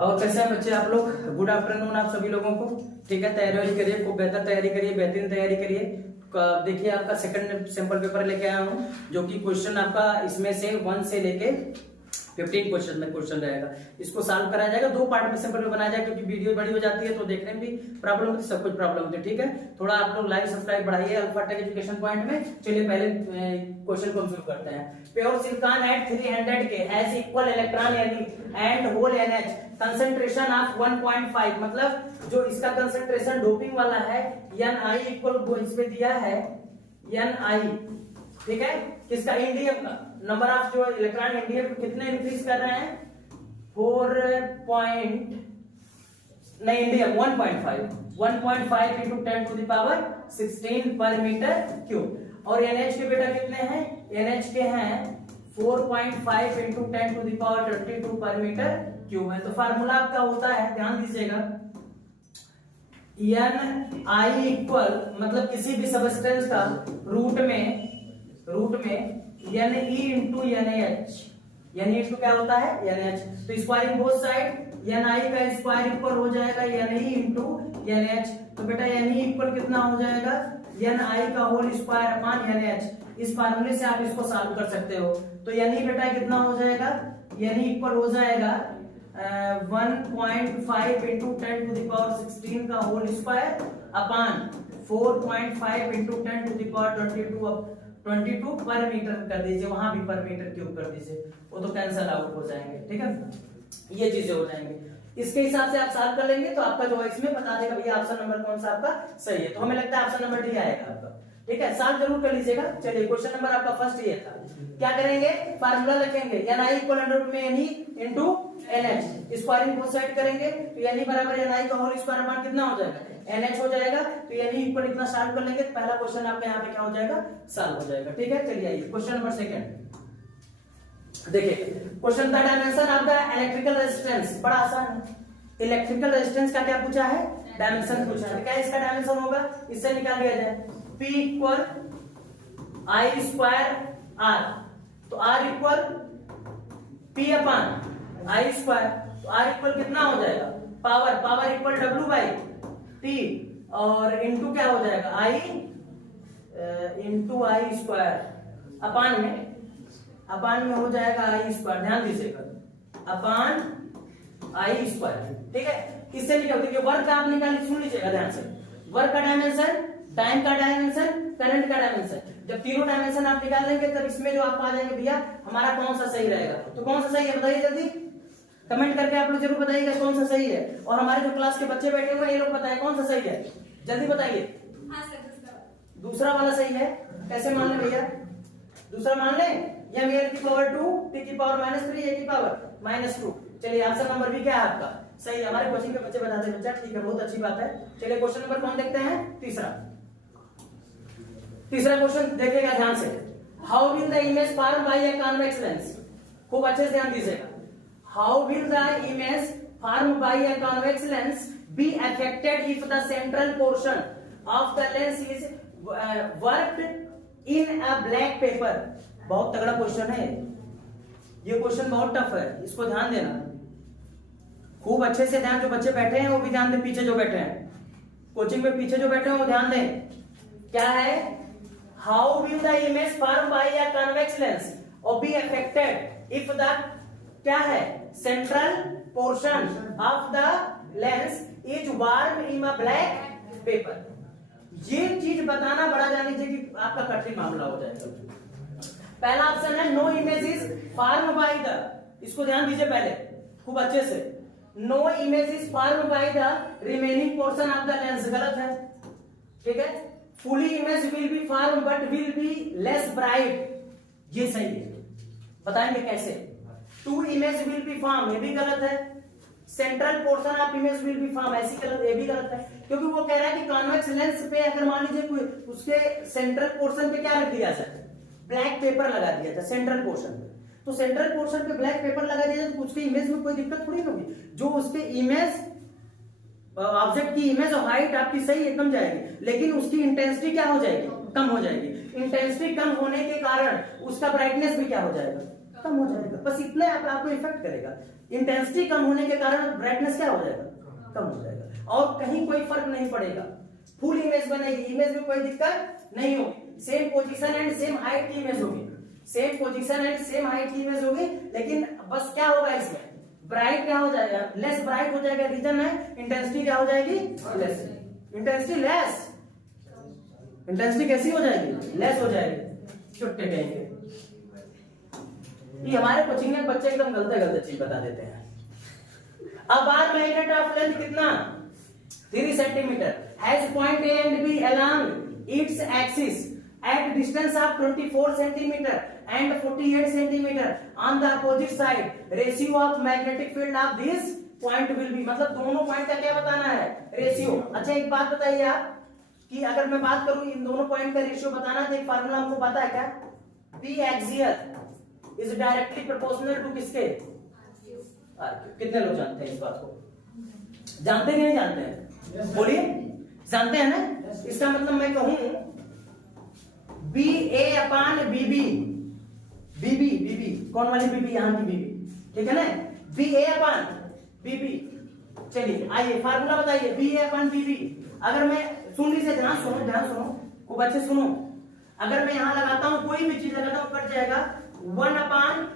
और कैसे हैं बच्चे आप लोग? गुड आफ्टरनून आप सभी लोगों को। ठीक है, तैयारी करिए, खूब बेहतर तैयारी करिए, बेहतरीन तैयारी करिए। देखिए आपका सेकंड सैंपल पेपर लेके आया हूँ, जो कि क्वेश्चन आपका इसमें से 1 से लेके 15 क्वेश्चन में क्वेश्चन रहेगा। इसको सॉल्व कराया जाएगा, 2 पार्ट में सैंपल में बनाया जाएगा, क्योंकि वीडियो बड़ी हो जाती है तो देखने में भी प्रॉब्लम होती है, सब कुछ प्रॉब्लम होती है। ठीक है, थोड़ा आप लोग लाइक सब्सक्राइब बढ़ाइए अल्फा टेक एजुकेशन पॉइंट में। चलिए पहले क्वेश्चन को हम शुरू करते हैं। प्योर सिलिकॉन एट 300 के has equal electron and hole NH concentration of 1.5, मतलब जो इसका कंसंट्रेशन डोपिंग वाला है Ni इक्वल इसमें दिया है Ni। ठीक है, किसका? इंडियम का। नंबर ऑफ जो इलेक्ट्रॉन इंडियम कितने इंक्रीज कर रहे हैं? 1.5 इंटू 10 टू द पावर 16 पर मीटर क्यूब। और NH के बेटा कितने हैं? NH के हैं 4.5 into 10 to the power 22 per metre cube है। तो फार्मूला आपका होता है, ध्यान दीजिएगा, Ni इक्वल, मतलब किसी भी सबस्टेंस का रूट में Ne इंटू NaH। यानी इंटू क्या होता है? NaH। तो स्क्वायरिंग बोथ साइड, Ni का स्क्वायर इक्वल हो जाएगा Ne इंटू NaH। तो बेटा Ne इक्वल कितना हो जाएगा? Ni का होल स्क्वायर अपॉन NaH। इस फार्मूले से आप इसको सॉल्व कर सकते हो। तो Ne बेटा कितना हो जाएगा? Ne इक्वल हो जाएगा 1.5 इंटू 10 टू द पावर 16 का hole square upon 4.5 into 10 to the power 22 per metre कर दीजिए, वहां भी पर मीटर क्यूब कर दीजिए, वो तो कैंसल आउट हो जाएंगे। ठीक है, ये चीजें हो जाएंगी। इसके हिसाब से आप सॉल्व कर लेंगे तो आपका जो है इसमें बता देगा भैया ऑप्शन नंबर कौन सा आपका सही है। तो हमें लगता है ऑप्शन नंबर डी आएगा आपका। ठीक है, सॉल्व जरूर कर लीजिएगा। चलिए क्वेश्चन नंबर आपका फर्स्ट ये था। क्या करेंगे? फार्मूला लिखेंगे Ni इक्वल अंडर रूट में Ne into NH, squaring both side करेंगे तो Ne बराबर Ni का होल स्क्वायर अपॉन कितना हो जाएगा? NH हो जाएगा। तो Ne इक्वल इतना सॉल्व कर लेंगे तो पहला क्वेश्चन आपका यहाँ पे क्या हो जाएगा? सॉल्व हो जाएगा। ठीक है, चलिए आइए क्वेश्चन नंबर सेकंड देखिए। Question the dimension of the electrical resistance, बड़ा आसान है। इलेक्ट्रिकल रेजिस्टेंस का क्या पूछा है? डायमेंशन पूछा है। क्या इसका डायमेंशन होगा? इससे निकाल दिया जाए, P equal I square R। तो R equal P upon I square. तो R इक्वल कितना हो जाएगा? Power equal W by T, और इंटू क्या हो जाएगा? I into I square upon में हो जाएगा I स्क्वायर। ध्यान दीजिएगा, अपॉन I स्क्वायर। ठीक है, इससे निकल देखिए वर्क आप निकाल, सुन लीजिएगा ध्यान से। वर्क का डायमेंशन, टाइम का डायमेंशन, करंट का डायमेंशन, जब तीनों डायमेंशन आप निकाल लेंगे तब इसमें जो आप आ जाएंगे भैया हमारा कौन सा सही रहेगा। तो कौन सा सही है बताइए जल्दी, कमेंट करके आप लोग जरूर बताइएगा कौन सा सही है। और हमारे जो क्लास के बच्चे बैठे हुए हैं ये लोग बताएं कौन सा सही है, जल्दी बताइए। दूसरा वाला सही है। कैसे मान ले भैया? दूसरा मान ले, m की पावर 2 t की पावर -3 a की पावर -2। चलिए आंसर नंबर भी क्या है आपका? सही। हमारे कोचिंग के बच्चे बताते हैं बच्चा, ठीक है, बहुत अच्छी बात है। चलिए क्वेश्चन नंबर कौन देखते हैं? तीसरा क्वेश्चन देखिएगा ध्यान से। How will the image form by a convex lens, खूब अच्छे से ध्यान दीजिएगा। How will the image form by a convex lens be affected if the central portion of the lens is worked in a black pepper. बहुत तगड़ा question है ये question, बहुत टफ है, इसको ध्यान देना खूब अच्छे से। ध्यान, जो बच्चे बैठे हैं वो भी ध्यान दें, पीछे जो बैठे हैं कोचिंग में पीछे जो बैठे हैं वो ध्यान दें। क्या है? How will the image form by a convex lens और बी अफेक्टेड इफ द, क्या है, central portion of the lens is warm in a black pepper. ये चीज बताना बड़ा जान लीजिए कि आपका कठिन मामला हो जाएगा। पहला ऑप्शन है no image is form by the, इसको ध्यान दीजिए पहले खूब अच्छे से। No image is form by the remaining portion of the lens, गलत है। ठीक है, fully image will be form but will be less bright, ये सही है। बताएंगे कैसे। Two image will be form, ये भी गलत है। Central portion of image will be form, ऐसी गलत, ये भी गलत है, क्योंकि वो कह रहा है कि कॉन्वेक्स लेंस पे अगर मान लीजिए कोई उसके सेंट्रल पोर्शन पे क्या रख दिया जाए? ब्लैक पेपर लगा दिया था सेंट्रल पोर्शन पे। तो सेंट्रल पोर्शन पे ब्लैक पेपर लगा दिया तो उसके इमेज में कोई दिक्कत थोड़ी होगी। जो उसके इमेज ऑब्जेक्ट की इमेज और हाइट आपकी सही एकदम जाएगी, लेकिन उसकी इंटेंसिटी क्या हो जाएगी? कम हो जाएगी। इंटेंसिटी कम होने के कारण उसका ब्राइटनेस भी क्या हो जाएगा? कम हो जाएगा। बस इतना आपको इफेक्ट करेगा। इंटेंसिटी कम होने के कारण ब्राइटनेस क्या हो जाएगा, कम हो जाएगा, और कहीं कोई फर्क नहीं पड़ेगा, फुल इमेज बनेगी, इमेज में कोई दिक्कत नहीं होगी, same position and same height की इमेज होगी, same position and same height की इमेज होगी, लेकिन बस क्या होगा इसमें, ब्राइट क्या हो जाएगा, लेस ब्राइट हो जाएगा, रीजन है इंटेंसिटी क्या हो जाएगी, लेस, इंटेंसिटी लेस, इंटेंसिटी कैसी हो जाएगी, लेस हो जाएगी, छुट्टे कहेंगे। ये हमारे कोचिंग में बच्चे एकदम गलत चीज बता देते हैं। अब बार मैग्नेट ऑफ लेंथ कितना 3 centimeter has point A and B along its axis at distance of 24 centimeter and 48 centimeter on the opposite side ratio of magnetic field of this point will be, मतलब दोनों point का क्या बताना है, ratio. अच्छा एक बात बताइए आप कि अगर मैं बात करूं इन दोनों पॉइंट का रेशियो बताना तो एक फार्मूला हमको पता है क्या, P axial is directly proportional to किसके, कितने लोग जानते हैं इस बात को, जानते कि नहीं जानते हैं, बोलिए जानते हैं ना। इसका मतलब मैं कहूं बी ए अपान बीबी, बीबी बीबी कौन वाली बीबी, यहां की बीबी, ठीक है ना, बी ए अपान बीबी। चलिए आइए फार्मूला बताइए, बी ए अपान बीबी। अगर मैं सुन लीजिए, ध्यान सुनो खूब अच्छे सुनो, अगर मैं यहां लगाता हूं कोई भी चीज लगाता हूं कट जाएगा, 1 upon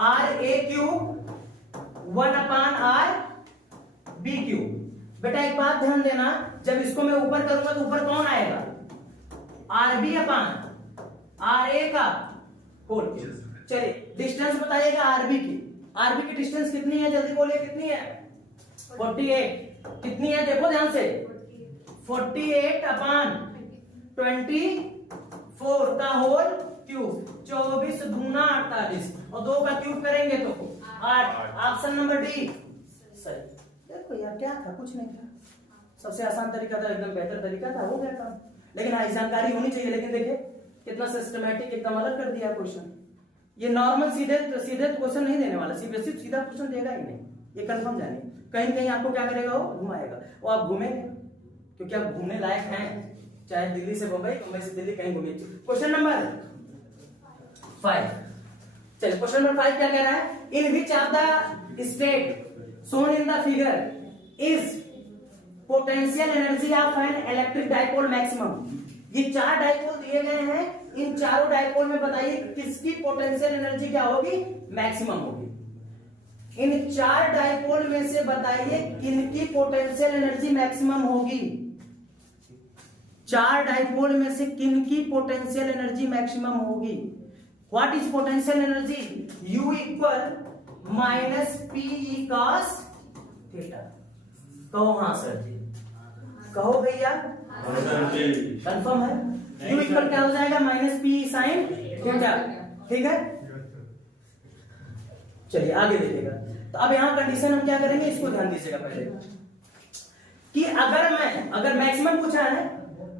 R A cube 1 upon R B cube. बेटा एक बात ध्यान देना, जब इसको मैं ऊपर करूंगा तो ऊपर कौन आएगा, आर बी अपान आर ए का होल क्यूब। चलिए डिस्टेंस बताइएगा आरबी की, आरबी की डिस्टेंस कितनी है, जल्दी बोलिए कितनी है, 48। कितनी है देखो ध्यान से, 48 अपान 24 का होल क्यूब, 24 दूना 48 और 2 का क्यूब करेंगे तो 8। ऑप्शन नंबर डी सही। देखो यार क्या था, कुछ नहीं था, सबसे आसान तरीका था, एकदम बेहतर तरीका था, हो गया काम। लेकिन हाँ जानकारी होनी चाहिए, लेकिन देखिए कितना सिस्टमैटिक एकदम अलग कर दिया क्वेश्चन। ये नॉर्मल सीधे क्वेश्चन नहीं देने वाला, सीबीएसई सीधा क्वेश्चन देगा ही नहीं, ये कंफर्म जानिए। कहीं कहीं आपको क्या करेगा, वो घुमाएगा, वो आप घूमेंगे क्योंकि आप घूमने लायक हैं, चाहे दिल्ली से बंबई, बंबई से दिल्ली, कहीं घूमिए। क्वेश्चन नंबर 5, चलिए क्वेश्चन नंबर 5 क्या कह रहा है, in which of the state shown in the figure is potential energy of an electric dipole maximum. ये 4 डाइपोल दिए गए हैं, इन चारों डाइपोल में बताइए किसकी पोटेंशियल एनर्जी क्या होगी, मैक्सिमम होगी। इन 4 डाइपोल में से बताइए किनकी पोटेंशियल एनर्जी मैक्सिमम होगी, 4 डाइपोल में से किनकी पोटेंशियल एनर्जी मैक्सिमम होगी। What is potential energy, U equal minus P cos theta. कहो हाँ सर जी, कहो भैया कंफर्म है, U इक्वल क्या हो जाएगा, माइनस पी साइन थीटा, ठीक है। चलिए आगे देखिएगा, तो अब यहां कंडीशन हम क्या करेंगे, इसको ध्यान दीजिएगा पहले कि अगर मैक्सिमम पूछा है,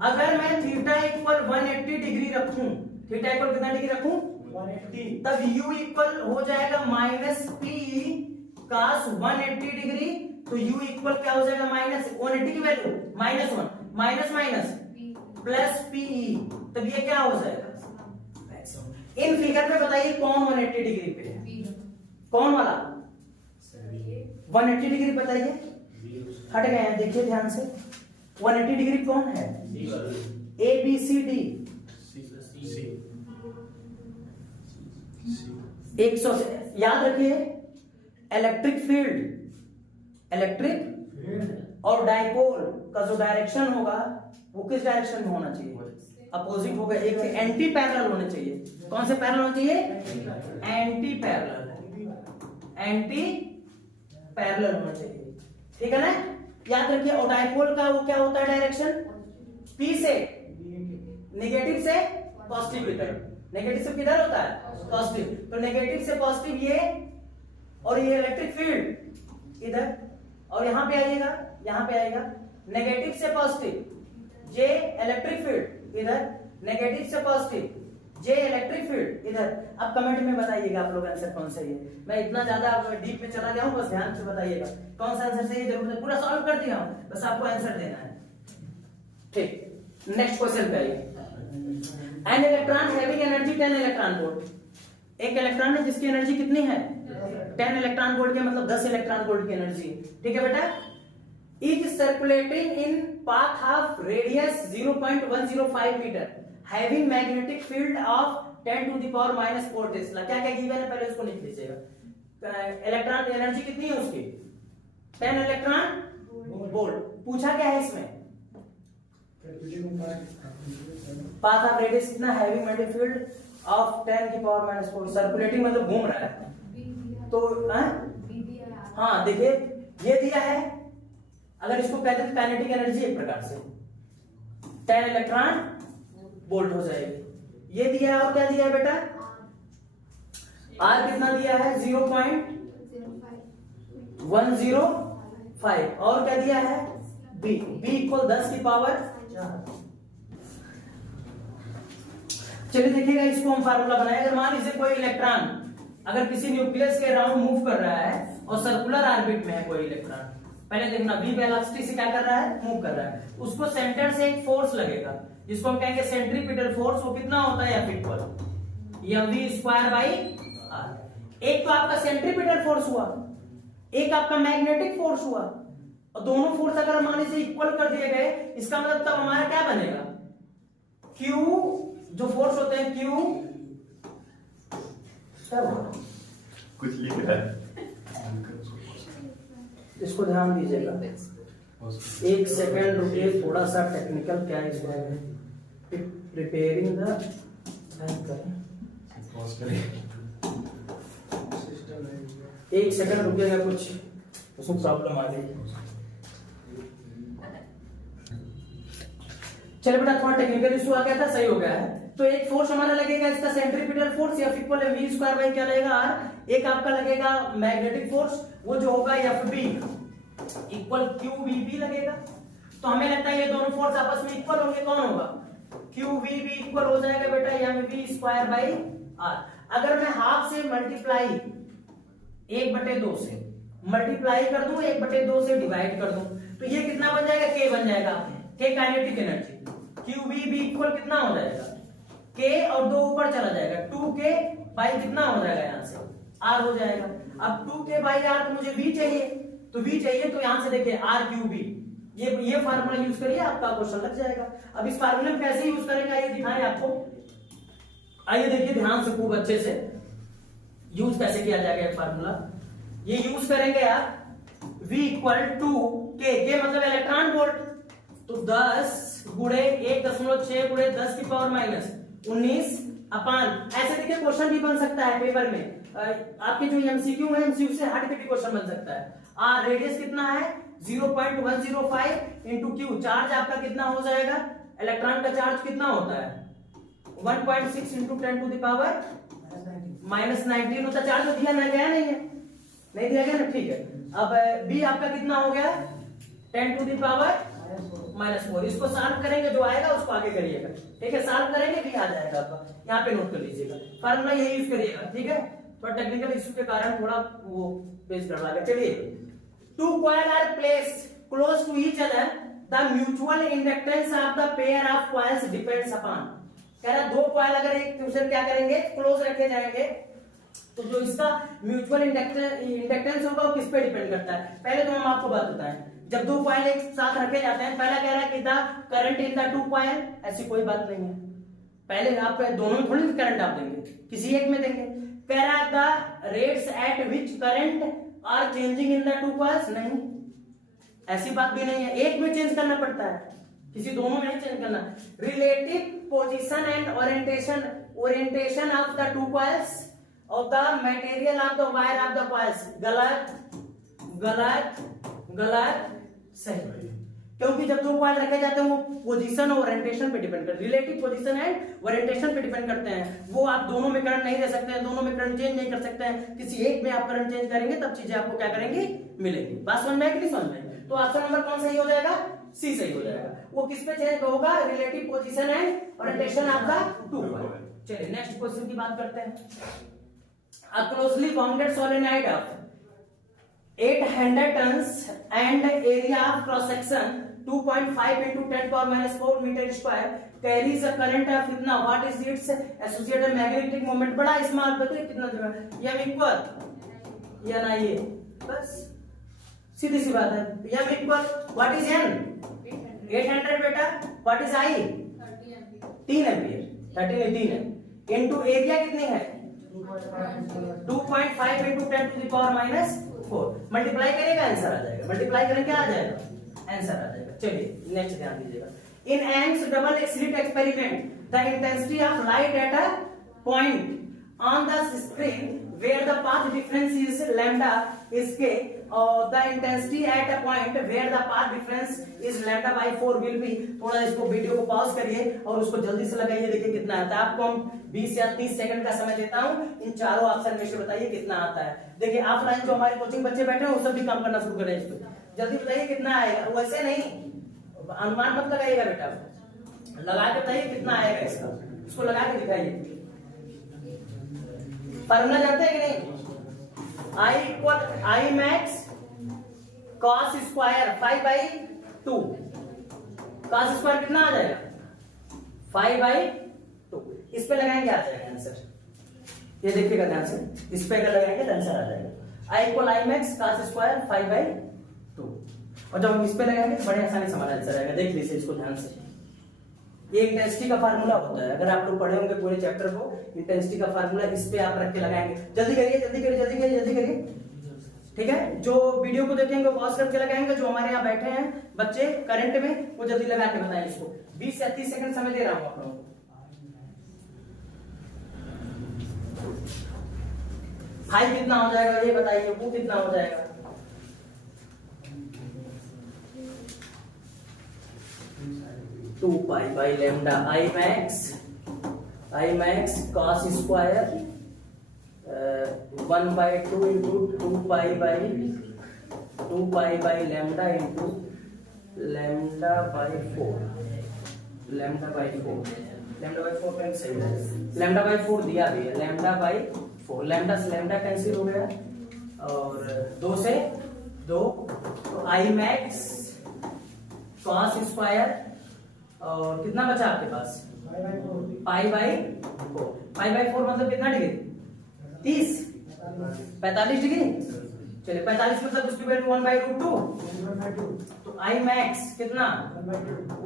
अगर मैं थीटा इक्वल 180 डिग्री रखूं, थीटा इक्वल कितना डिग्री रखूं, 180, तब U इक्वल हो जाएगा माइनस पी कॉस 180 डिग्री, तो U इक्वल क्या हो जाएगा, माइनस 180 की वैल्यू -1 माइनस प्लस पीई, तब ये क्या हो जाएगा मैक्सिमम। इन फिगर में बताइए कौन 180 डिग्री पे है, कौन वाला 180 डिग्री बताइए, हट गए हैं, देखिए ध्यान से 180 डिग्री कौन है, ए बी सी डी, 100 से याद रखिए, इलेक्ट्रिक और डाइपोल का जो डायरेक्शन होगा वो किस डायरेक्शन में होना चाहिए, अपोजिट होगा, एक एंटी पैरेलल होने चाहिए। कौन से पैरेलल होने चाहिए, एंटी पैरेलल होना चाहिए, ठीक है ना, याद रखिए। और डाइपोल का वो क्या होता है डायरेक्शन, पी से नेगेटिव से पॉजिटिव की तरफ, नेगेटिव से किधर होता है, पॉजिटिव, तो नेगेटिव से पॉजिटिव ये, और ये इलेक्ट्रिक फील्ड इधर, और यहां पे आएगा नेगेटिव से पॉजिटिव जे इलेक्ट्रिक फील्ड इधर, नेगेटिव से पॉजिटिव जे इलेक्ट्रिक फील्ड इधर। अब कमेंट में बताइएगा आप लोग आंसर कौन सही है, मैं इतना ज्यादा डीप में चला गया हूं, बस ध्यान से बताइएगा कौन सा आंसर सही है, जरूर पूरा सॉल्व कर दिया हूं, बस आपको आंसर देना है, ठीक। नेक्स्ट क्वेश्चन पे आइए, an electron having energy 10 electron volt, एक इलेक्ट्रॉन है जिसकी एनर्जी कितनी है 10 इलेक्ट्रॉन वोल्ट के, मतलब 10 इलेक्ट्रॉन वोल्ट की एनर्जी। ठीक है बेटा, is circulating in path of radius 0.105 meter having magnetic field of 10 to the power -4 tesla. क्या क्या गिवन है पहले उसको लिख लीजिएगा। इलेक्ट्रॉन एनर्जी कितनी है उसकी 10 इलेक्ट्रॉन वोल्ट। पूछा क्या है इसमें, पाथ ऑफ रेडियस कितना, हैविंग मैग्नेटिक फील्ड ऑफ 10 की पावर -4, सर्कुलेटिंग मतलब घूम रहा है। तो हाँ देखिए ये दिया है, अगर इसको कहते हैं काइनेटिक एनर्जी एक प्रकार से 10 इलेक्ट्रॉन वोल्ट हो जाएगी। ये दिया है और क्या दिया है बेटा, आर कितना दिया है 0.105 और क्या दिया है बी, बी इक्वल 10 की पावर 4। चलिए देखिएगा इसको हम फार्मूला बनाए। अगर मान लीजिए कोई इलेक्ट्रॉन अगर किसी न्यूक्लियस के अराउंड मूव कर रहा है और सर्कुलर ऑर्बिट में है कोई इलेक्ट्रॉन, पहले देखना v वेलोसिटी से क्या कर रहा है, मूव कर रहा है, उसको सेंटर से एक फोर्स लगेगा जिसको हम कहेंगे सेंट्रीपिटल फोर्स। वो कितना होता है F इक्वल mv²/r। एक तो आपका सेंट्रीपिटल फोर्स हुआ, एक आपका मैग्नेटिक फोर्स हुआ, और दोनों फोर्स अगर मान लीजिए इक्वल कर दिए गए, इसका मतलब तब हमारा क्या बनेगा, Q जो फोर्स होते हैं Q कुछ लिख रहा है, इसको ध्यान दीजिएगा। एक सेकेंड रुकिए, थोड़ा सा टेक्निकल क्या है इसमें, प्रिपेयरिंग द एक सेकंड रुकिएगा, कुछ उसमें प्रॉब्लम आ गई। चलो बेटा थोड़ा टेक्निकल इशू आ गया था, सही हो गया है। तो एक फोर्स हमारा लगेगा इसका सेंट्रीपिटल फोर्स F इक्वल है v² क्या लगेगा r। एक आपका लगेगा मैग्नेटिक फोर्स, वो जो होगा Fb इक्वल QVB लगेगा। तो हमें लगता है ये दोनों फोर्स आपस में इक्वल होंगे, कौन होगा QVB इक्वल हो जाएगा बेटा mv²/r। अगर मैं हाफ से मल्टीप्लाई 1/2 से मल्टीप्लाई कर दूं, 1/2 से डिवाइड कर दूं, तो ये कितना बन जाएगा, k बन जाएगा। k kinetic energy, QVB equal कितना हो जाएगा, k और 2 ऊपर चला जाएगा, 2k बाई कितना हो जाएगा यहां से r हो जाएगा। अब 2k बाई r तो मुझे v चाहिए, तो v चाहिए तो यहां से देखिए RQB, ये फार्मूला यूज करिए, आपका क्वेश्चन लग जाएगा। अब इस फार्मूले में कैसे यूज करेंगे आइए दिखाएं आपको। आइए देखिए ध्यान से खूब अच्छे से यूज कैसे किया जाएगा ये फार्मूला। ये यूज करेंगे आप v इक्वल टू k मतलब इलेक्ट्रॉन वोल्ट, तो 10 गुणे 1.6 गुणे 10 की पावर -19 अपान, ऐसे देखिए क्वेश्चन भी बन सकता है पेपर में, आपके जो एमसीक्यू है एमसीक्यू से हट के भी क्वेश्चन बन सकता है। आर रेडियस कितना है 0.105 इंटू क्यू, चार्ज आपका कितना हो जाएगा, इलेक्ट्रॉन का चार्ज कितना होता है 1.6 इंटू 10 टू द पावर -19 होता। चार्ज तो दिया गया नहीं है, नहीं दिया गया ना, ठीक है। अब बी आपका कितना हो गया 10 टू द पावर -4। इसको सॉल्व करेंगे, जो आएगा उसको आगे करिएगा, ठीक है। सॉल्व करेंगे भी आ जाएगा आपका, यहाँ पे नोट कर लीजिएगा, फार्मूला यही यूज करिएगा, ठीक है। थोड़ा टेक्निकल इशू के कारण थोड़ा वो पेज गड़बड़ा गया। चलिए, two coil are placed close to each other, the mutual inductance of the pair of coils depends upon. कह रहा दो कॉइल अगर एक दूसरे क्या करेंगे, क्लोज रखे जाएंगे, तो जो इसका म्यूचुअल इंडक्टेंस होगा वो किस पे डिपेंड करता है। पहले तो हम आपको बात बताएं, जब दो कॉइल एक साथ रखे जाते हैं, पहला कह रहा है कि the current in the to coil, ऐसी कोई बात नहीं है। पहले आप दोनों में थोड़ी करंट आप देंगे, किसी एक में देंगे। कह रहा है the rates at which current are changing in the two coils, नहीं, ऐसी बात भी नहीं है, एक में चेंज करना पड़ता है, किसी दोनों में नहीं चेंज करना। Relative position and orientation of the two coils of the material of the wire of the coils, गलत गलत गलत सही, क्योंकि जब दो कॉइल रखे जाते हैं वो पोजीशन और ओरिएंटेशन पे डिपेंड करते हैं, रिलेटिव पोजीशन एंड ओरिएंटेशन पे डिपेंड करते हैं। वो आप दोनों में करंट नहीं दे सकते हैं, दोनों में करंट चेंज नहीं कर सकते हैं, किसी एक में आप करंट चेंज करेंगे तब चीजें आपको क्या करेंगी, मिलेंगी। बात समझ में है कि नहीं समझ में? तो ऑप्शन नंबर कौन सही हो जाएगा, सी सही हो जाएगा। वो किस पे चेंज होगा, relative position and orientation of the two coil. चलिए नेक्स्ट क्वेश्चन की बात करते हैं। A closely bounded solenoid of 800 tons and area of cross section 2.5 into 10 power minus 4 meter square carries a current of कितना, what is its associated magnetic moment, बड़ा small, बताइए कितना देगा, m इक्वल या ना, ये बस सीधी सी बात है, m equal what is n 800 बेटा, what is I 3 एम्पियर, 13 है, इनटू एरिया कितनी है 2.5 into 10 to the power minus 4, multiply करेगा आंसर आ जाएगा, मल्टीप्लाई करेंगे क्या आ जाएगा, आंसर आ जाएगा। चलिए नेक्स्ट ध्यान दीजिएगा, in Young's double slit experiment the intensity of light at a point on the screen where the path difference is lambda is k, or the intensity at a point where the path difference is lambda by 4 will be, थोड़ा इसको video को pause करिए और उसको जल्दी से लगाइए, देखिए कितना आता है। आपको हम 20 या 30 सेकंड का समय देता हूं, इन चारों ऑप्शन में से बताइए कितना आता है। देखिए ऑफलाइन जो हमारे कोचिंग बच्चे बैठे हैं वो सब भी काम करना शुरू करें, इस पे जल्दी बताइए कितना आएगा, वैसे नहीं अनुमान मत लगाइएगा बेटा, लगा के बताइए कितना आएगा इसका, इसको लगा के दिखाइए। फॉर्मूला जानते हैं कि नहीं, I equal I max cos square 5/2, cos square कितना आ जाएगा 5/2, इस पे लगाएंगे आ जाएगा आंसर, ये देखिएगा ध्यान से, इस पे अगर लगाएंगे तो आंसर आ जाएगा। I equal I max cos square 5/2, और जब हम इस पे लगाएंगे बड़े आसानी से हमारा आंसर आएगा। देख लीजिए इसको ध्यान से, ये इंटेंसिटी का फार्मूला होता है, अगर आप लोग पढ़े होंगे पूरे चैप्टर को, इंटेंसिटी का फार्मूला इस पे आप रख के लगाएंगे। जल्दी करिए जल्दी करिए जल्दी करिए जल्दी करिए, ठीक है। जो वीडियो को देखेंगे वो पॉज करके लगाएंगे, जो हमारे यहाँ बैठे हैं बच्चे करंट में वो जल्दी लगा के बताएं इसको। 20 या 30 सेकंड समय दे रहा हूँ आप लोगों को। हाई कितना हो जाएगा ये बताइए, वो कितना हो जाएगा, two pi by lambda I max cos square 1/2 into 2 pi by lambda into lambda by 4 कहीं सही है, लेमडा बाई 4 दिया भी है, लेमडा बाई 4, लेमडा से लेमडा कैंसिल हो गया और 2 से 2, तो आई मैक्स कॉस स्क्वायर और कितना बचा आपके पास पाई/4 मतलब कितना डिग्री 30 45 डिग्री, चलिए 45 मतलब उसकी वैल्यू 1/√2, तो आई मैक्स कितना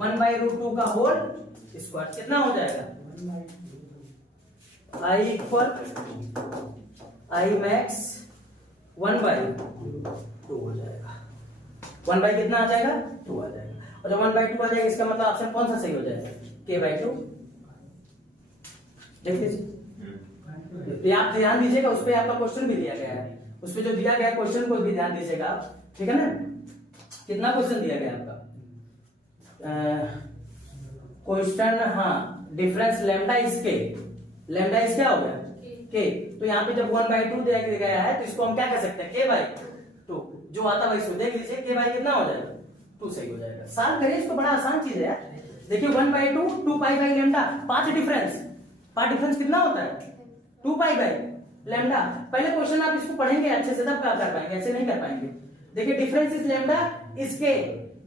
1/√2 का होल स्क्वायर कितना हो जाएगा, आई इक्वल आई मैक्स 1/2 हो जाएगा, 1 कितना आ जाएगा 2 आ जाएगा, और जब 1/2 आ जाएगा इसका मतलब ऑप्शन कौन सा सही हो जाएगा, k/2। देख लीजिए, आप ध्यान दीजिएगा, उस पे आपका क्वेश्चन भी दिया गया है, उस पे जो दिया गया क्वेश्चन को भी ध्यान दीजिएगा आप, ठीक है ना। कितना क्वेश्चन दिया गया आपका क्वेश्चन, हाँ डिफरेंस लेमडा इज के, लेमडा इज क्या हो गया के, तो यहाँ पे जब 1/2 दिया गया है तो इसको हम क्या कह सकते हैं k/2, जो आता है इसको देख लीजिए, k कितना हो जाएगा 2 सही हो जाएगा। सॉल्व करिए इसको, बड़ा आसान चीज है यार। देखिए 1/2 2 pi by lambda, path difference कितना होता है 2 पाई बाई लेमडा। पहले क्वेश्चन आप इसको पढ़ेंगे अच्छे से तब क्या कर पाएंगे, ऐसे नहीं कर पाएंगे। देखिए difference is lambda is K,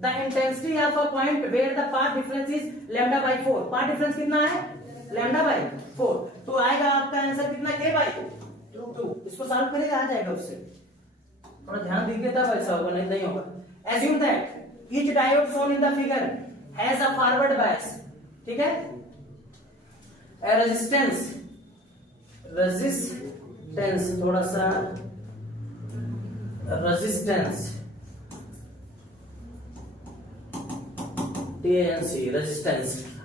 the intensity of a point where the path difference is lambda by 4, path difference कितना है लेमडा बाई 4, तो आएगा आपका आंसर कितना k/2। इसको सॉल्व करेगा आ जाएगा उससे, थोड़ा ध्यान दीजिए तब ऐसा होगा, नहीं होगा। Assume that each diode shown in the figure has a forward bias, ठीक है, a resistance थोड़ा सा resistance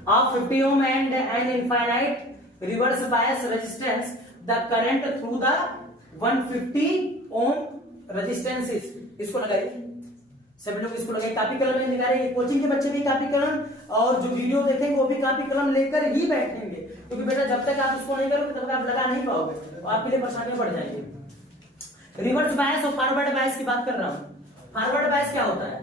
of 50 ohm and an infinite reverse bias resistance, the current through the 150 ohm resistance is, इसको लगाइए सभी लोग, इसको लगाइए, कॉपी कलम में निकालिए, कोचिंग के बच्चे भी कॉपी कलम और जो वीडियो देखेंगे वो भी कॉपी कलम लेकर ही बैठेंगे, क्योंकि बेटा जब तक आप उसको नहीं करोगे तब तक आप लगा नहीं पाओगे, तो आपके लिए परेशानियां बढ़ जाएंगी। रिवर्स बायस और फॉरवर्ड बायस की बात कर रहा हूं। फॉरवर्ड बायस क्या होता है,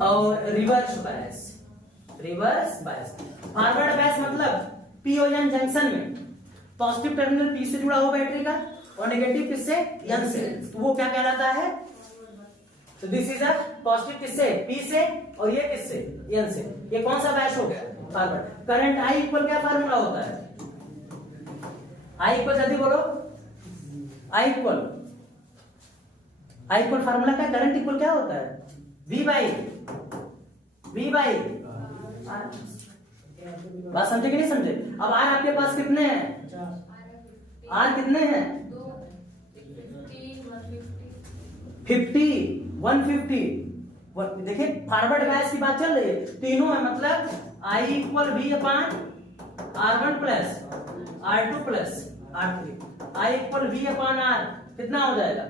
और रिवर्स बायस फॉरवर्ड बायस मतलब पी ओजन जंक्शन में पॉजिटिव टर्मिनल पी से जुड़ा हो बैटरी का और नेगेटिव किससे, एन से, तो वो क्या कहलाता है, तो दिस इज अ पॉजिटिव किससे, पी से, और ये किससे, एन से। ये कौन सा बैच हो गया, फॉरवर्ड। करंट आई इक्वल क्या फार्मूला होता है, आई इक्वल, जल्दी बोलो, आई इक्वल फार्मूला क्या, करंट इक्वल क्या होता है, वी बाई बात समझे कि नहीं समझे। अब आर आपके पास कितने हैं, आर कितने हैं, 50 150। देखिए फॉरवर्ड बैच की बात चल रही है, तीनों है, मतलब I equal V upon R1 plus R2 plus R3, I equal V upon R कितना हो जाएगा,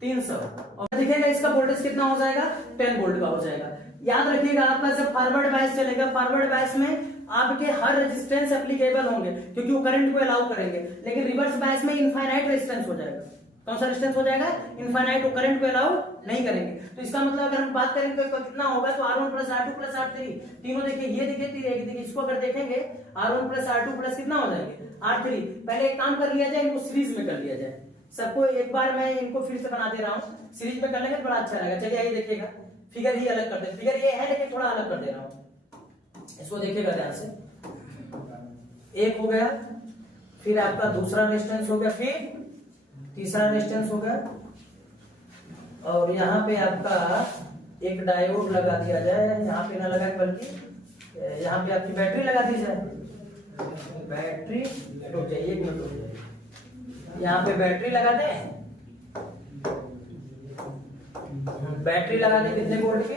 300। और देखिएगा इसका वोल्टेज कितना हो जाएगा, 10 वोल्ट का हो जाएगा। याद रखिएगा आपका जब फॉरवर्ड बायस चलेगा, फॉरवर्ड बायस में आपके हर रेजिस्टेंस एप्लीकेबल होंगे क्योंकि वो करंट को अलाउ करेंगे, लेकिन रिवर्स बायस में इनफाइनाइट रेजिस्टेंस हो जाएगा। कौन सा रेजिस्टेंस हो जाएगा, इनफाइनाइट, वो करंट को अलाउ नहीं करेंगे। तो इसका मतलब अगर हम बात करेंगे तो कितना होगा, तो R1 plus R2 plus R3 तीनों देखिए, ये देखिए इसको अगर देखेंगे R1 प्लस R2 प्लस कितना हो जाएंगे, R3। पहले एक काम कर लिया जाए, इनको सीरीज में कर लिया जाए, सबको एक बार मैं इनको फिर से बना दे रहा हूँ, सीरीज में कर लेंगे तो बड़ा अच्छा लगेगा। चलिए आइए देखिएगा, फिगर ही अलग कर दे, फिगर ये है लेकिन थोड़ा अलग कर दे रहा हूँ, इसको देखिएगा ध्यान से। एक हो गया, फिर आपका दूसरा रेजिस्टेंस हो गया, फिर तीसरा रेजिस्टेंस हो गया, और यहाँ पे आपका एक डायोड लगा दिया जाए, यहाँ पे ना लगाए बल्कि यहाँ पे आपकी बैटरी लगा दी जाए, बैटरी रुक जाइए, एक मिनट रुक जाइए, यहाँ पे बैटरी लगा दें, बैटरी लगा दें कितने वोल्ट की,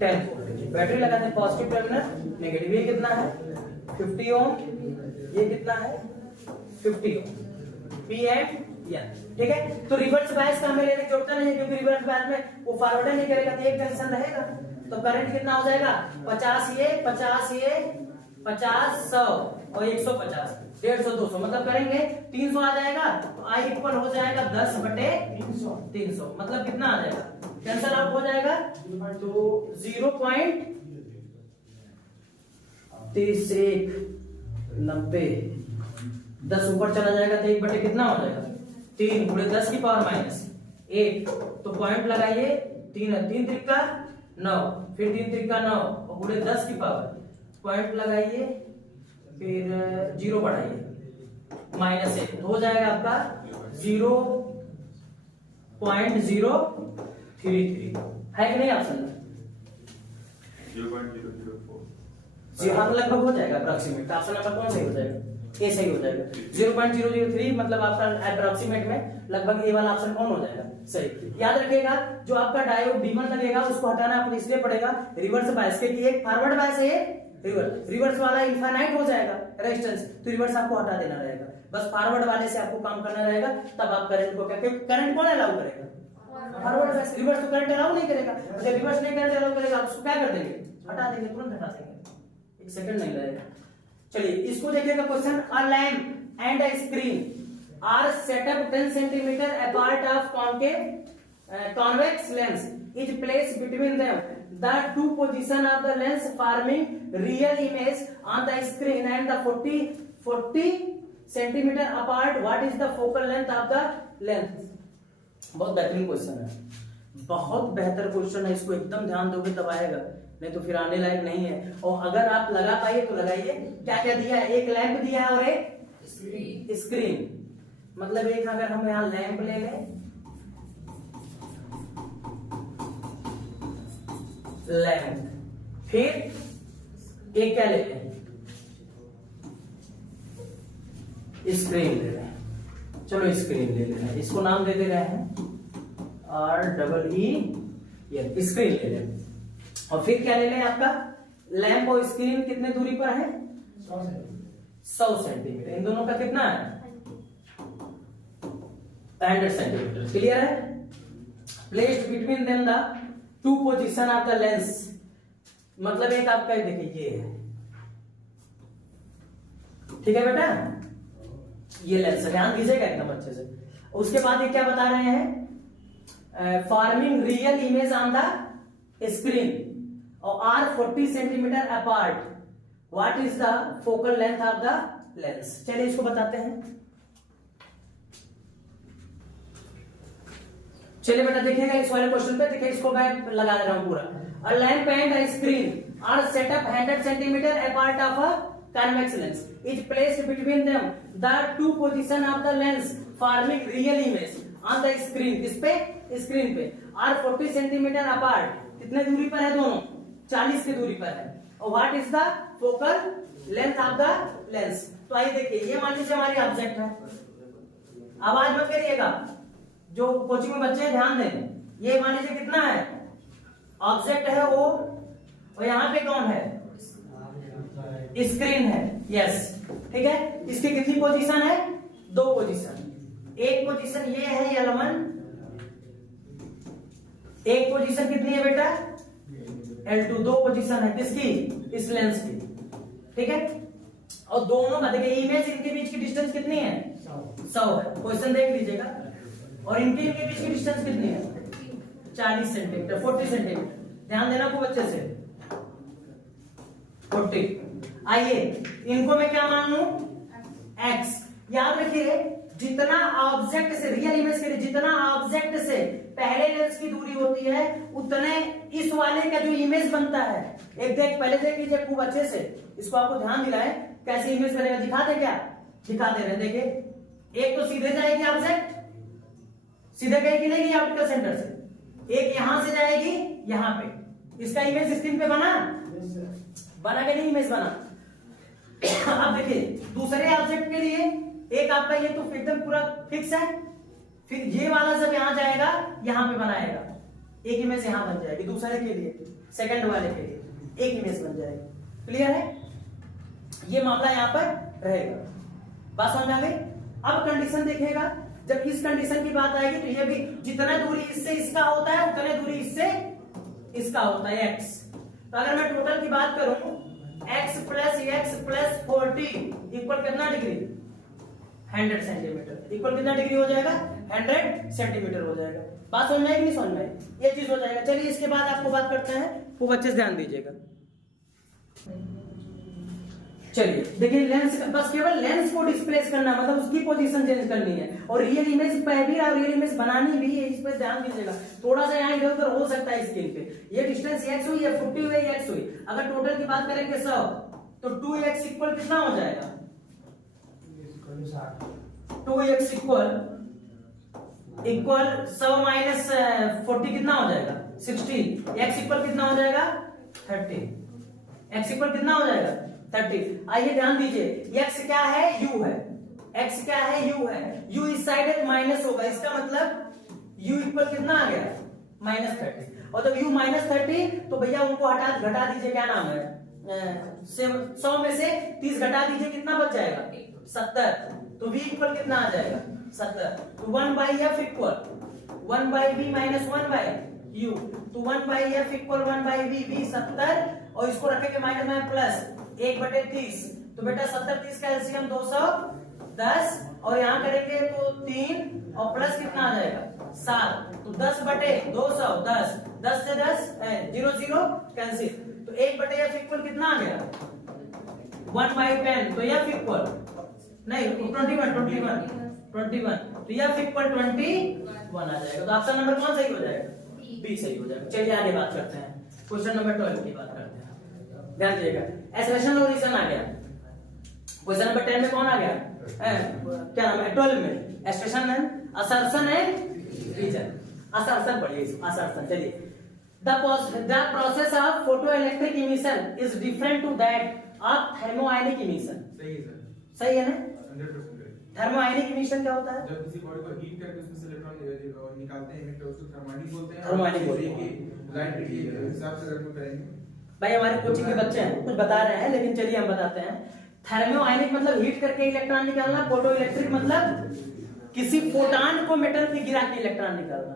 10 वोल्ट की बैटरी लगा दें, पॉजिटिव टर्मिनल नेगेटिव, ये कितना है 50 ओम, ये कितना है 50 ओम, पी एंड एन, ठीक है। तो रिवर्स बायस का हमें लेने की जरूरत नहीं है क्योंकि रिवर्स बायस में वो फॉरवर्ड नहीं करेगा, तो एक जंक्शन रहेगा, तो करंट कितना हो जाएगा, 50 ये 50 ये 50 100 और 150 150 200, मतलब करेंगे 300 आ जाएगा, तो आई इक्वल हो जाएगा 10/300, मतलब कितना आ जाएगा, कैंसल आउट हो जाएगा, तो 0.3190, 10 ऊपर चला जाएगा तो 1 बटे कितना हो जाएगा, 3 गुणे 10 की पावर माइनस 1, तो पॉइंट लगाइए, 3 त्रिका 9, फिर 3 त्रिका 9 और गुणे 10 की पावर, पॉइंट लगाइए, फिर 0 बढ़ाइए, -1, तो हो जाएगा आपका 0.033, है कि नहीं ऑप्शन, 0.004, हाँ लगभग हो जाएगा अप्रोक्सीमेट। ऑप्शन नंबर कौन सही हो जाएगा, ए सही हो जाएगा, 0.003, मतलब आपका अप्रोक्सीमेट में लगभग ए वाला ऑप्शन कौन हो जाएगा, सही। याद रखिएगा जो आपका डायोड D1 लगेगा उसको हटाना आपको इसलिए पड़ेगा रिवर्स बायस के, कि एक फॉरवर्ड बायस है, रिवर्स वाला इनफाइनाइट हो जाएगा रेजिस्टेंस, तो रिवर्स आपको हटा देना रहेगा, बस फॉरवर्ड वाले से आपको काम करना रहेगा, तब आप करंट को क्या, करंट कौन अलाउ करेगा, फॉरवर्ड बायस, रिवर्स तो करंट अलाउ नहीं करेगा, जब रिवर्स नहीं करंट अलाउ करेगा आप उसको क्या कर देंगे, हटा देंगे, तुरंत हटा देंगे, एक सेकंड नहीं लगेगा। चलिए इसको देखिएगा question, a lamp and a screen are set up 10 centimetre apart of convex lens is placed between them, the two position of the lens forming real image on the screen and the 40 centimeter apart, what is the focal length of the lens। बहुत बेहतरीन question है, बहुत बेहतर question है, इसको एकदम ध्यान दोगे तब आएगा, नहीं तो फिर आने लायक नहीं है। और अगर आप लगा पाइए तो लगाइए। क्या क्या दिया है, एक लैंप दिया है और एक स्क्रीन, मतलब एक अगर हम यहाँ लैंप ले लें, लैंप, फिर एक क्या ले लें, स्क्रीन ले लें, चलो स्क्रीन ले लेना, इसको नाम दे दे रहे हैं REE, स्क्रीन ले लें। और फिर क्या ले लें, आपका लैंप और स्क्रीन कितने दूरी पर है, 100 सेंटीमीटर, इन दोनों का कितना है 100 सेंटीमीटर, क्लियर है। Placed between them the two position of the lens, मतलब एक आपका देखिए ये है, ठीक है बेटा, ये लेंस ध्यान दीजिएगा एकदम अच्छे से। उसके बाद ये क्या बता रहे हैं, forming real image on the screen और are 40 centimetre apart, what is the focal length of the lens. चलिए इसको बताते हैं। चलिए बेटा देखिएगा इस वाले क्वेश्चन पे, देखिए इसको मैं लगा दे रहा हूं पूरा। A lamp and a screen are set up 100 centimetre apart of a convex lens is placed between them the two position of the lens forming real image on the screen। किस पे? स्क्रीन पे। are 40 centimetre apart, कितने दूरी पर है दोनों? 40 की दूरी पर है। और what is the focal length of the lens. तो आइए देखिए, ये मान लीजिए हमारी ऑब्जेक्ट है। आवाज मत करिएगा, जो कोचिंग में बच्चे हैं ध्यान दें। ये मान लीजिए कितना है, ऑब्जेक्ट है वो, और यहाँ पे कौन है? स्क्रीन है। यस, ठीक है। इसकी कितनी पोजीशन है? 2 पोजीशन। एक पोजीशन ये है L1, एक पोजीशन कितनी है बेटा? L2। 2 पोजीशन है किसकी? इस लेंस की, ठीक है। और दोनों का देखिए इमेज, इनके बीच की डिस्टेंस कितनी है? 100 है। क्वेश्चन देख लीजिएगा। और इनके बीच की डिस्टेंस कितनी है? 40 सेंटीमीटर, 40 सेंटीमीटर। ध्यान देना खूब अच्छे से, 40। आइए इनको मैं क्या मान लूं? x। याद रखिए, जितना ऑब्जेक्ट से, रियल इमेज के लिए जितना ऑब्जेक्ट से पहले लेंस की दूरी होती है, उतने इस वाले का जो इमेज बनता है। एक देख, पहले देख लीजिए खूब अच्छे से, इसको आपको ध्यान दिलाए कैसे इमेज बनेगा। दिखा दे क्या? दिखा दे रहे, देखिए। एक तो सीधे जाएगी ऑब्जेक्ट, सीधे कहीं नहीं ऑप्टिकल सेंटर से। एक यहां से जाएगी यहां पे। इसका इमेज स्क्रीन पे बना के नहीं? इमेज बना। अब देखिए दूसरे ऑब्जेक्ट के लिए, एक आपका ये तो एकदम पूरा फिक्स है, फिर ये वाला जब यहां जाएगा यहां पे बनाएगा, एक इमेज यहां बन जाएगी। दूसरे के लिए, सेकंड वाले के लिए एक इमेज बन जाएगी। क्लियर है? ये मामला यहां पर रहेगा। बात समझ में आ गई? अब कंडीशन देखिएगा, जब इस कंडीशन की बात आएगी तो ये भी जितना दूरी इससे इसका होता है उतने दूरी इससे इसका होता है, x। तो अगर मैं टोटल की बात करूं, x प्लस 40 इक्वल कितना डिग्री? 100 सेंटीमीटर। इक्वल कितना डिग्री हो जाएगा? 100 सेंटीमीटर हो जाएगा। बात समझ में आई कि नहीं समझ में आई? ये चीज हो जाएगा। चलिए इसके बाद आपको बात करते हैं, खूब अच्छे से ध्यान दीजिएगा। चलिए देखिए, लेंस, बस केवल लेंस को डिस्प्लेस करना, मतलब उसकी पोजीशन चेंज करनी है। और रियल इमेज पे भी और रियल इमेज बनानी भी है, इस पर ध्यान दीजिएगा। थोड़ा सा यहाँ इधर उधर हो सकता है स्क्रीन पे। ये डिस्टेंस x हुई, ये 40 हुई, x हुई। अगर टोटल की बात करेंगे 100, तो 2x इक्वल कितना हो जाएगा? 2x इक्वल 100 माइनस 40 कितना हो जाएगा? 60। x इक्वल कितना हो जाएगा? 30। x इक्वल कितना हो जाएगा? 30। आइए ध्यान दीजिए, x क्या है? u है। x क्या है? u है। u इस साइड माइनस होगा, इसका मतलब u इक्वल कितना आ गया? -30। और जब u -30, तो भैया उनको घटा दीजिए, क्या नाम है? 100 में से 30 घटा दीजिए, कितना बच जाएगा? 70। तो v इक्वल कितना आ जाएगा? 70। तो 1/f equal 1/v minus 1/u। तो 1/f इक्वल 1/v, v 70, और इसको रखेंगे माइनस में प्लस 1/30। तो बेटा 70 30 का एलसीएम 210, और यहां करेंगे तो 3 और प्लस कितना आ जाएगा? 7। तो 10/210, 10 से 10 0 0 कैंसिल। तो 1/f इक्वल कितना आ गया? 1/10। तो f इक्वल नहीं 21। तो f इक्वल 21 आ जाएगा। तो ऑप्शन नंबर कौन सही हो जाएगा? बी सही हो जाएगा। चलिए आगे बात करते हैं, क्वेश्चन नंबर 12 की बात करते हैं। ध्यान दीजिएगा, एसर्शन और रीजन आ गया। क्वेश्चन नंबर 10 में कौन आ गया? क्या नाम है? 12 में एसर्शन है, असर्शन है, रीजन। असर्शन पढ़िए, असर्शन। चलिए, the process of photoelectric emission is different to that of thermoionic emission। सही है सर, सही है ना? 100% करेक्ट। थर्मोआयनिक इमिशन क्या होता है? जब किसी बॉडी को हीट करके उसमें से इलेक्ट्रॉन निकालते हैं, तो उसको थर्मोआयनिक बोलते हैं। थर्मोआयनिक बोलते हैं। कि लाइट के हिसाब से अगर हम करेंगे। भाई हमारे कोचिंग के बच्चे हैं, कुछ बता रहे हैं, लेकिन चलिए हम बताते हैं। थर्मोआयनिक मतलब हीट करके इलेक्ट्रॉन निकालना, फोटो इलेक्ट्रिक मतलब किसी फोटान को मेटल पे गिरा के इलेक्ट्रॉन निकालना।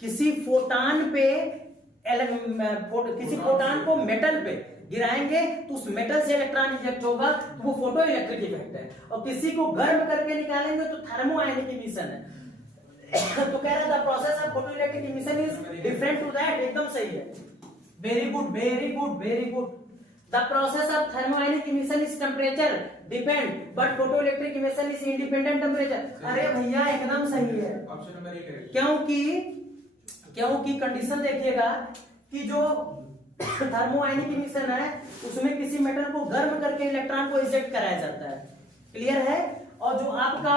किसी फोटान पे किसी फोटान को मेटल पे गिराएंगे तो उस मेटल से इलेक्ट्रॉन इंजेक्ट होगा, तो वो फोटो इलेक्ट्रिक इफेक्ट है। और किसी को गर्म करके निकालेंगे तो थर्मोआयनिक इमिशन है। तो कह रहा था process of photo electric emission is different to that. एकदम सही है, very good very good very good. The process of thermionic emission is temperature depend but photoelectric emission is independent temperature. अरे भैया एकदम सही है, ऑप्शन नंबर 1 क्योंकि condition देखिएगा कि जो थर्मोआयनिक इमिशन है उसमें किसी मेटल को गर्म करके इलेक्ट्रॉन को इजेक्ट कराया जाता है, क्लियर है। और जो आपका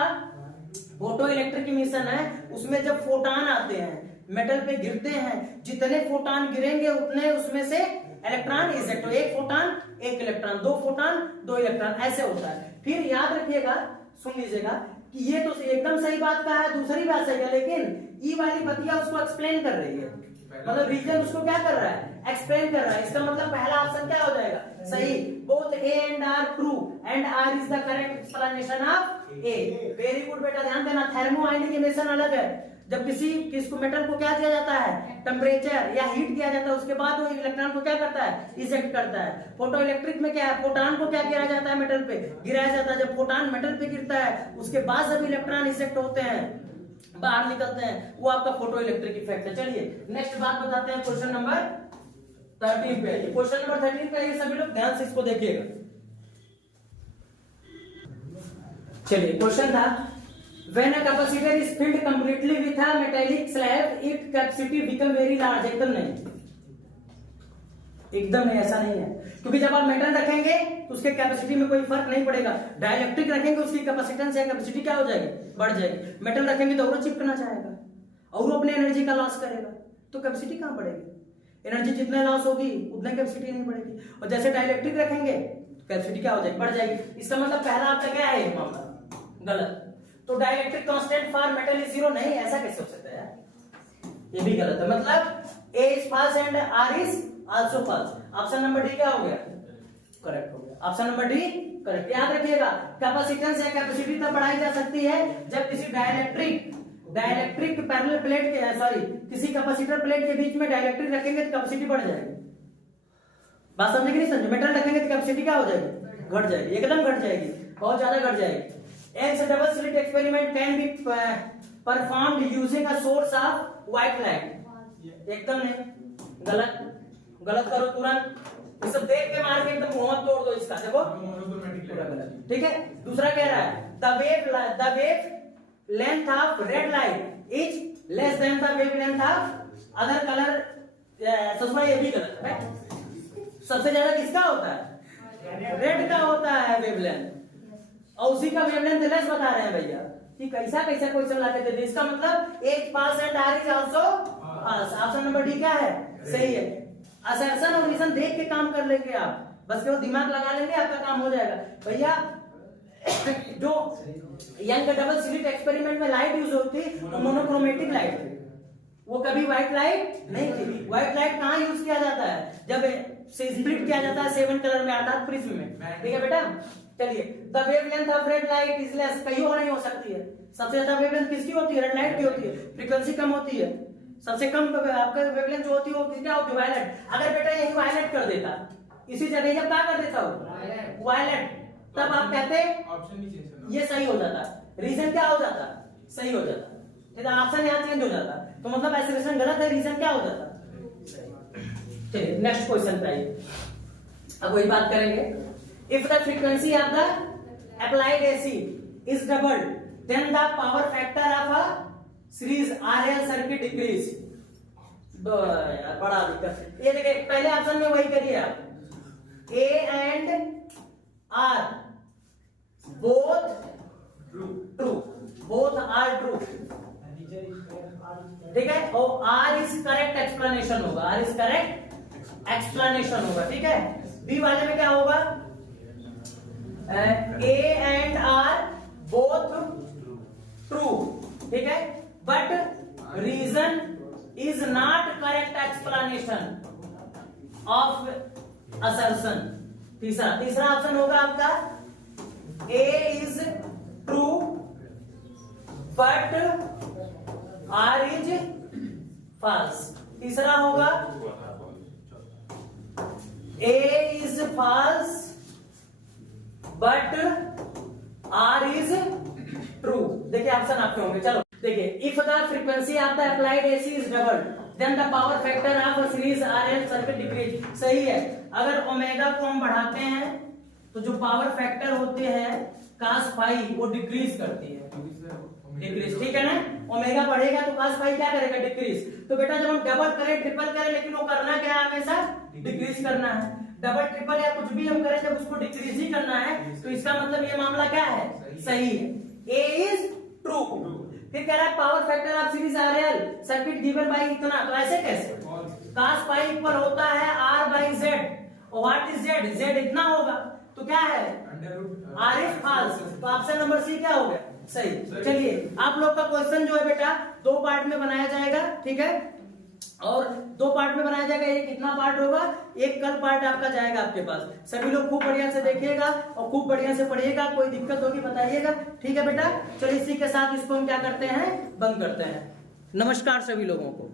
फोटो इलेक्ट्रिक इमिशन है उसमें जब फोटॉन आते हैं मेटल पे गिरते हैं, जितने फोटॉन गिरेंगे उतने उसमें से इलेक्ट्रॉन इजेक्ट हो, एक फोटॉन एक इलेक्ट्रॉन, दो फोटॉन दो इलेक्ट्रॉन, ऐसे होता है। फिर याद रखिएगा, सुन लीजिएगा कि ये तो एकदम सही बात कहा है, दूसरी बात सही है, लेकिन ई वाली बतिया उसको एक्सप्लेन कर रही है, मतलब रीजन उसको क्या कर रहा है, एक्सप्लेन कर रहा है। इसका मतलब पहला ऑप्शन क्या हो जाएगा, सही। Both A and R true and R is the correct explanation of A. Very good बेटा, ध्यान देना, थर्मोआयनिक इमिशन अलग है। जब किसको मेटल को क्या दिया जाता है, टेम्परेचर या हीट दिया जाता है, उसके बाद वो इलेक्ट्रॉन को क्या करता है, इजेक्ट करता है। फोटो इलेक्ट्रिक में क्या है, फोटॉन को क्या गिराया जाता है, मेटल पे गिराया जाता है। जब फोटॉन मेटल पे गिरता है उसके बाद जब इलेक्ट्रॉन इजेक्ट होते हैं, बाहर निकलते हैं, वो आपका फोटो इलेक्ट्रिक इफेक्ट है। चलिए नेक्स्ट बात बताते हैं क्वेश्चन नंबर 13 पे। क्वेश्चन नंबर 13 पे ये सभी लोग ध्यान से इसको देखिएगा। चलिए क्वेश्चन था, when a capacitor is filled completely with a metallic slab, its capacity become very large। एकदम नहीं, एकदम नहीं, ऐसा नहीं है, क्योंकि जब आप मेटल रखेंगे तो उसके कैपेसिटी में कोई फर्क नहीं पड़ेगा। डाइलेक्ट्रिक रखेंगे उसकी कैपेसिटेंस या कैपेसिटी क्या हो जाएगी, बढ़ जाएगी। मेटल रखेंगे तो और चिपकना चाहेगा और अपने एनर्जी का लॉस करेगा, तो कैपेसिटी कहां बढ़ेगी, एनर्जी जितने लॉस होगी उतने कैपेसिटी नहीं बढ़ेगी। और जैसे डाइलेक्ट्रिक रखेंगे तो कैपेसिटी क्या हो जाएगी, बढ़ जाएगी। इसका मतलब पहला आपका क्या है मामला, गलत। तो dielectric constant for metal is 0, नहीं, ऐसा कैसे हो सकता है, ये भी गलत है। मतलब A is false and R is also false. Option number D क्या हो गया, करेक्ट हो गया। Option number D correct. याद रखिएगा, कैपेसिटेंस या कैपेसिटी तब बढ़ाई जा सकती है जब किसी डाइलेक्ट्रिक पैरेलल प्लेट के किसी कैपेसिटर प्लेट के बीच में डाइलेक्ट्रिक रखेंगे तो कैपेसिटी बढ़ जाएगी। बात समझे कि नहीं समझे, मेटल रखेंगे तो कैपेसिटी क्या हो जाएगी, घट जाएगी, एकदम घट जाएगी, बहुत ज्यादा घट जाएगी। Hence, double slit experiment can be performed using a source of white light। एकदम नहीं, गलत, गलत करो तुरंत, ये सब देख के मार के एकदम मुंह तोड़ दो इसका, देखो पूरा गलत। ठीक है, दूसरा कह रहा है the wave length of red light is less than the wave length of other color। ससुरा ये भी गलत है, सबसे ज्यादा किसका होता है, रेड का होता है वेवलेंथ, और उसी का वेवलेंथ लेस बता रहे हैं भैया कि कैसा कैसा क्वेश्चन लाके दे दिए। इसका मतलब एक pass and R is also pass. Option number D क्या है, सही है। असर्शन और रीजन देख के काम कर लेंगे आप, बस केवल दिमाग लगा लेंगे, आपका काम हो जाएगा भैया। जो यंग डबल स्लिट एक्सपेरिमेंट में लाइट यूज होती वो मोनोक्रोमेटिक लाइट थी, वो कभी व्हाइट लाइट नहीं थी। व्हाइट लाइट कहाँ यूज किया जाता है, जब स्प्लिट किया जाता है 7 कलर में अर्थात प्रिज्म में। ठीक है बेटा, चलिए। The wavelength of red light is less, कहीं और नहीं हो सकती है। सबसे ज्यादा वेवलेंथ किसकी होती है, रेड लाइट की होती है, फ्रीक्वेंसी कम होती है। सबसे कम आपका वेवलेंथ जो होती है वो क्या होती है, वायलेट। अगर बेटा यही वायलेट कर देता, इसी जगह जब क्या कर देता हो वायलेट, तब आप कहते ऑप्शन भी चेंज करना, ये सही हो जाता, रीजन क्या हो जाता, सही हो जाता। ऑप्शन यहाँ चेंज हो जाता, तो मतलब एसोसिएशन गलत है, रीजन क्या हो जाता। चलिए नेक्स्ट क्वेश्चन पे आइए, अब वही बात करेंगे। If the frequency of the applied AC is doubled, then the power factor of a series RL circuit decrease। बड़ा दिक्कत। ये देखिए पहले ऑप्शन में वही करिए आप, A and R both true, both are true। ठीक है, और R is correct explanation होगा, R is correct explanation होगा। ठीक है, B वाले में क्या होगा, A and R both true। ठीक है, but reason is not correct explanation of assertion। तीसरा ऑप्शन होगा आपका A is true but R is false। तीसरा होगा A is false but R is true. देखिए ऑप्शन आपके होंगे, चलो देखिए। If the frequency of the applied AC is double, then the power factor of a series RL circuit decrease. सही है। अगर ओमेगा को हम बढ़ाते हैं तो जो पावर फैक्टर होते हैं cos फाई वो डिक्रीज करती है, डिक्रीज, ठीक है ना। ओमेगा बढ़ेगा तो cos फाई क्या करेगा, डिक्रीज। तो बेटा जब हम डबल करें ट्रिपल करें, लेकिन वो करना क्या है, हमेशा डिक्रीज करना है। डबल ट्रिपल या कुछ भी हम करें जब उसको डिक्रीज ही करना है, तो इसका मतलब ये मामला क्या है, सही है। ए इज ट्रू। फिर कह रहा है power factor of series RL circuit given by इतना, तो ऐसे कैसे, cos फाई इक्वल होता है r बाई जेड, और व्हाट इज जेड, जेड इतना होगा, तो क्या है आर इज फॉल्स। तो ऑप्शन नंबर सी क्या हो गया, सही। चलिए आप लोग का क्वेश्चन जो है बेटा 2 पार्ट में बनाया जाएगा, ठीक है, और 2 पार्ट में बनाया जाएगा। एक कितना पार्ट होगा, एक कल पार्ट आपका जाएगा आपके पास। सभी लोग खूब बढ़िया से देखिएगा और खूब बढ़िया से पढ़िएगा, कोई दिक्कत होगी बताइएगा, ठीक है बेटा। चलिए इसी के साथ इसको हम क्या करते हैं, बंद करते हैं। नमस्कार सभी लोगों को।